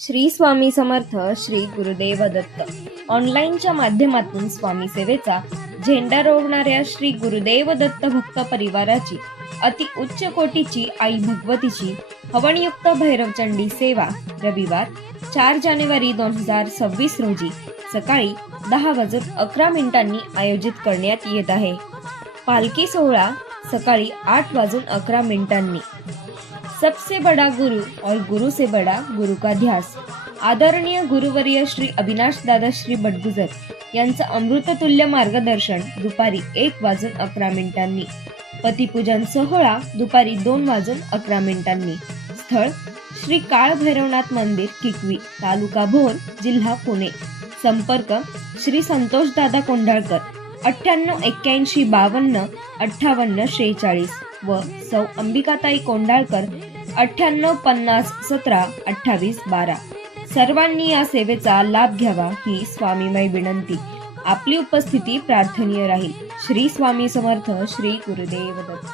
श्री स्वामी समर्थ. श्री गुरुदेव दत्त. ऑनलाईनच्या माध्यमातून स्वामी सेवेचा झेंडा रोवणाऱ्या श्री गुरुदेव दत्त भक्त परिवाराची अति उच्च कोटीची आई भगवतीची हवनयुक्त भैरवचंडी सेवा रविवार 4 जानेवारी 2026 रोजी सकाळी 10:11 आयोजित करण्यात येत आहे. पालखी सोहळा सकाळी 8:11. सबसे बड़ा गुरु और गुरु से बड़ा गुरु का ध्यास. आदरणीय गुरुवर्य श्री अविनाश दादा श्री बडगुजर यांचं अमृततुल्य मार्गदर्शन दुपारी 1:11. पतिपूजन सोहळा दुपारी 2:11. स्थळ श्री काळ भैरवनाथ मंदिर, किकवी, तालुका भोर, जिल्हा पुणे. संपर्क श्री संतोष दादा कोंढाळकर 988152 5846 व सौ अंबिकाताई कोंढाळकर 985017 2812. सर्वांनी या सेवेचा लाभ घ्यावा ही स्वामीमय विनंती. आपली उपस्थिती प्रार्थनीय राहील. श्री स्वामी समर्थ. श्री गुरुदेव दत्त.